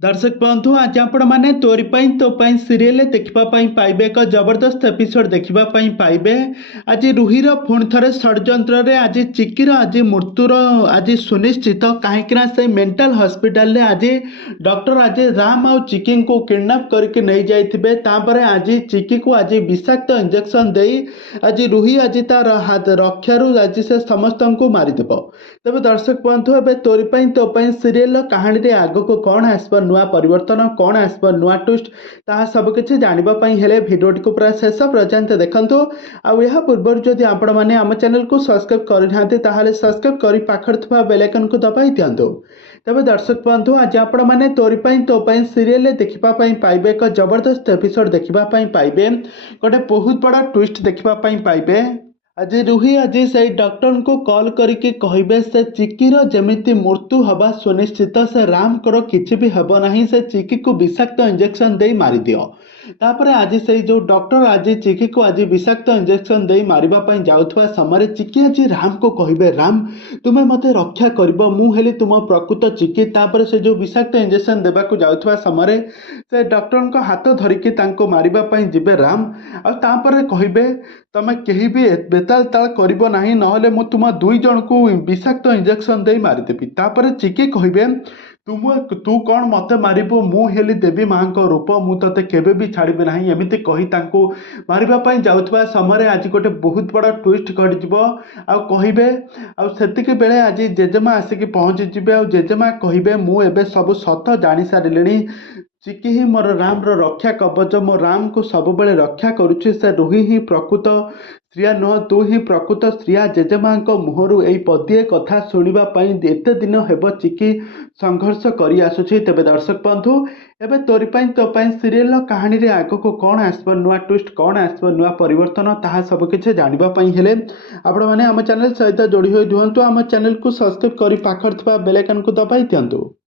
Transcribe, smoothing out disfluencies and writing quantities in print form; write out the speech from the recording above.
दर्शक बंधु आज आपण मैंने तोरी पाई तो पाई सीरियल देखा पाइबे एक जबरदस्त एपिसोड देखा पाइबे। आज रुहीर पुणी थे षड्यंत्र रे आज चिकीर आज मृत्युर आज सुनिश्चित कहीं से मेंटल हॉस्पिटल रे आज डॉक्टर आज राम आउ चिकी को किडनैप करके नहीं जाइथिबे। तापर आज चिकी को आज विषाक्त इंजेक्शन दे आज रुही आज तार हाथ रक्षारू आज से समस्त को मारिदेव। तेज दर्शक बंधु ए तोरी पाई तो पाई सीरियल कहानी रे आग को कौन आसब नुआ परिवर्तन कौन आसब नुआ ट्विस्ट ताहा सबकिछि जानिबापई हेले भिडियोटी को पूरा शेष पर्यंत देखंतु। आउ या पूर्व जदि आपण माने आम चैनल को सब्सक्राइब करिनांते ताहाले सब्सक्राइब करी पाखर थवा बेल आइकन को दबाई दियंतु। तबे दर्शक बंधु आज आपण माने तोरी पाई तो पाई सीरियल देखिबा पई पाइबे एक जबरदस्त एपिसोड देखिबा पई पाइबे गोटे बहुत बड़ा ट्विस्ट देखिबा पई पाइबे। आज रुही आज से डॉक्टर को कॉल करके कहबे से चिकीर जमिति मृत्यु हवा सुनिश्चित से राम कर किछि भी हब नहीं से चिकी को विषाक्त इंजेक्शन दे मारि दियो। तापर आज से जो डॉक्टर आज चिकी को आज विषाक्त इंजेक्शन दे मारिबा पई जाउथवा समय चिकी आज राम को कहबे राम तुम्हें मते रक्षा करबो मु हेली तुम प्रकृत चिकी। तापर से जो विषाक्त इंजेक्शन देबा को जाउथवा समय से डॉक्टर को हाथ धरिकी तांको मारिबा पई जिबे राम आ तापर कहबे तमे केही भी बेताल ताल करिबो नाही नहले मु तुम दुई जन को विषाक्त इंजेक्शन दे मारिदेबी। तापर चिकी कहबे तू कौन मते मारिबो मु हेली देवी माँ को रूप मु तते केबे भी छाड़बे नाही एमिति कही तांको मारिबा पई जाउथबा समय आज गोटे बहुत बड़ा ट्विस्ट घटी जिवो। आ कहबे आ सेतिके बेले आज जेजेमा आसिकी पहुंची जिबे आ जेजेमा कहबे मु एबे सब सत जानि सारिलेनी चिकी ही मोर राम रो रक्षा कवच मो राम को सब बेले रक्षा करुछि से रुही ही प्रकृत स्त्रिया नुह तू ही प्रकृत स्त्रिया। जेजेमा मुहरु यही पदिए कथा शुणा एत दिन हेब चिकी संघर्ष करी आसुछि। तेबे दर्शक बंधु एबे तोरी पाई तो पाई सीरियल कहानी रे आग को कौन आसब नुआ ट्विस्ट कौन आसब नुआ परिवर्तन ताहा सब किछि जानिबा पई हेले आपण माने आम चैनल सहित जोड़ी होई रुहंतु। आम चैनल को सब्सक्राइब करी पाखर थवा बेल आइकन को दबाई दियंतु।